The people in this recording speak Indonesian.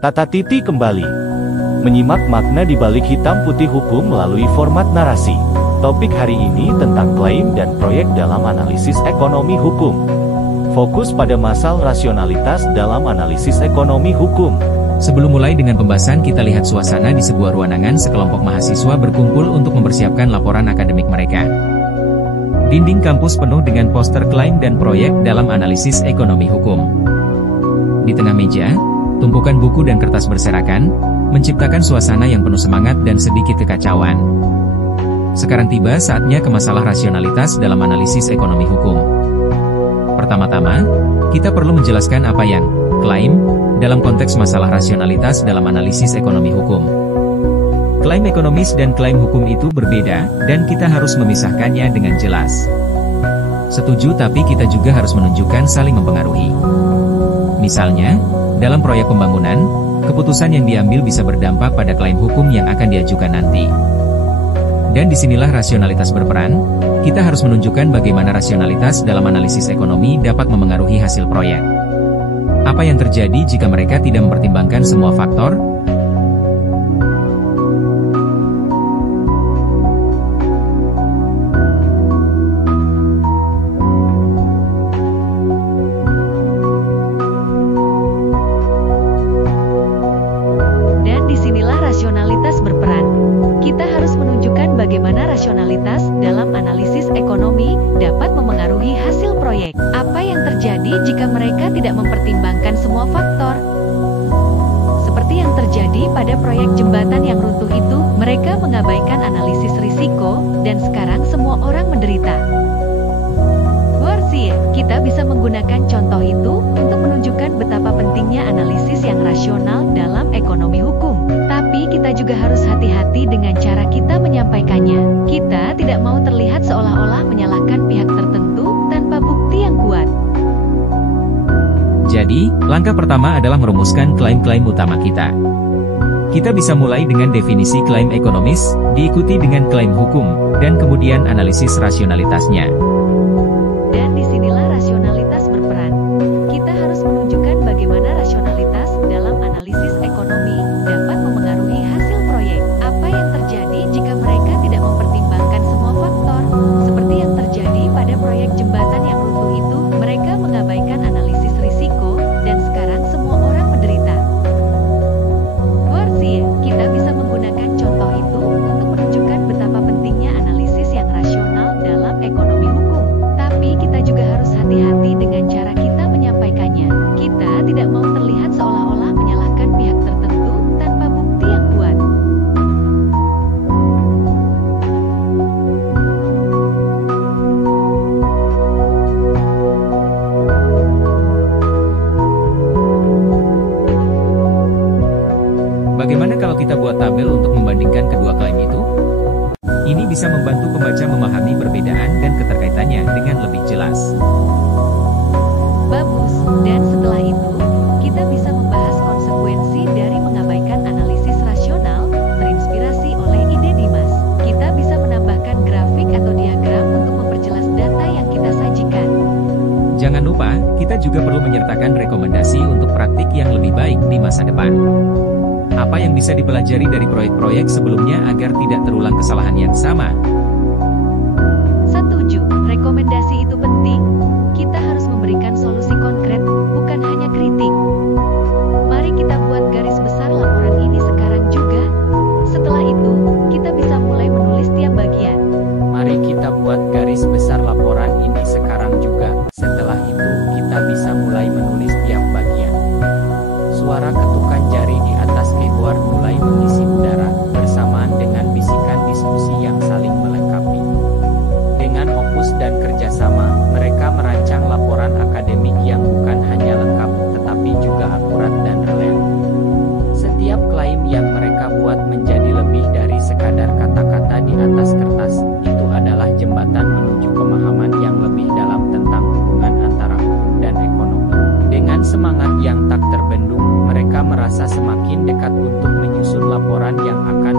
Tata Titi kembali menyimak makna di balik hitam putih hukum melalui format narasi. Topik hari ini tentang klaim dan proyek dalam analisis ekonomi hukum. Fokus pada masal rasionalitas dalam analisis ekonomi hukum. Sebelum mulai dengan pembahasan, kita lihat suasana di sebuah ruangan sekelompok mahasiswa berkumpul untuk mempersiapkan laporan akademik mereka. Dinding kampus penuh dengan poster klaim dan proyek dalam analisis ekonomi hukum. Di tengah meja, tumpukan buku dan kertas berserakan, menciptakan suasana yang penuh semangat dan sedikit kekacauan. Sekarang tiba saatnya ke masalah rasionalitas dalam analisis ekonomi hukum. Pertama-tama, kita perlu menjelaskan apa yang klaim dalam konteks masalah rasionalitas dalam analisis ekonomi hukum. Klaim ekonomis dan klaim hukum itu berbeda, dan kita harus memisahkannya dengan jelas. Setuju, tapi kita juga harus menunjukkan saling mempengaruhi. Misalnya, dalam proyek pembangunan, keputusan yang diambil bisa berdampak pada klaim hukum yang akan diajukan nanti. Dan disinilah rasionalitas berperan. Kita harus menunjukkan bagaimana rasionalitas dalam analisis ekonomi dapat memengaruhi hasil proyek. Apa yang terjadi jika mereka tidak mempertimbangkan semua faktor? Bagaimana rasionalitas dalam analisis ekonomi dapat memengaruhi hasil proyek. Apa yang terjadi jika mereka tidak mempertimbangkan semua faktor? Seperti yang terjadi pada proyek jembatan yang runtuh itu, mereka mengabaikan analisis risiko, dan sekarang semua orang menderita. Kita bisa menggunakan contoh itu untuk menunjukkan betapa pentingnya analisis yang rasional dalam ekonomi hukum. Tapi kita juga harus hati-hati dengan cara kita menyampaikannya. Kita tidak mau terlihat seolah-olah menyalahkan pihak tertentu tanpa bukti yang kuat. Jadi, langkah pertama adalah merumuskan klaim-klaim utama kita. Kita bisa mulai dengan definisi klaim ekonomis, diikuti dengan klaim hukum, dan kemudian analisis rasionalitasnya. Dan disinilah rasionalitas berperan. Kita harus menunjukkan bagaimana rasionalitas dalam analisis ekonomi dapat memengaruhi hasil proyek. Apa yang terjadi jika mereka tidak mempertimbangkan semua faktor? Seperti yang terjadi pada proyek jembatan yang runtuh itu, mereka mengabaikan analisis risiko, dan sekarang semua orang menderita. Kita bisa menggunakan contoh itu untuk menunjukkan betapa pentingnya analisis yang rasional dalam ekonomi hukum. Tapi kita juga harus hati-hati dengan cara kita menyampaikannya. Kita tidak mau terlihat seolah-olah menyalahkan pihak tertentu tanpa bukti yang kuat. Bagaimana kalau kita buat tabel untuk membandingkan kedua klaim itu? Ini bisa membantu pembaca memahami perbedaan dan keterkaitannya dengan lebih jelas. Bagus, dan setelah itu, kita bisa membahas konsekuensi dari mengabaikan analisis rasional, terinspirasi oleh ide Dimas. Kita bisa menambahkan grafik atau diagram untuk memperjelas data yang kita sajikan. Jangan lupa, kita juga perlu menyertakan rekomendasi untuk praktik yang lebih baik di masa depan. Apa yang bisa dipelajari dari proyek-proyek sebelumnya agar tidak terulang kesalahan yang sama? Setuju, rekomendasi itu penting. Kita harus memberikan solusi konkret, bukan hanya kritik. Mari kita buat garis besar laporan ini sekarang juga. Setelah itu, kita bisa mulai menulis tiap bagian. Mari kita buat garis besar laporan ini sekarang juga. Setelah itu, kita bisa mulai menulis tiap bagian. Suara ketukan jari di atas keyboard mulai mengisi udara, bersamaan dengan bisikan diskusi yang saling melengkapi. Dengan fokus dan kerjasama, mereka merancang laporan akademik yang bukan hanya lengkap, tetapi juga akurat dan relevan. Setiap klaim yang mereka buat menjadi lebih dari sekadar kata-kata di atas kertas. Itu adalah jembatan menuju pemahaman yang lebih dalam tentang hubungan antara hukum dan ekonomi. Dengan semangat yang tak terbendung, mereka merasa semakin dekat untuk menyusun laporan yang akan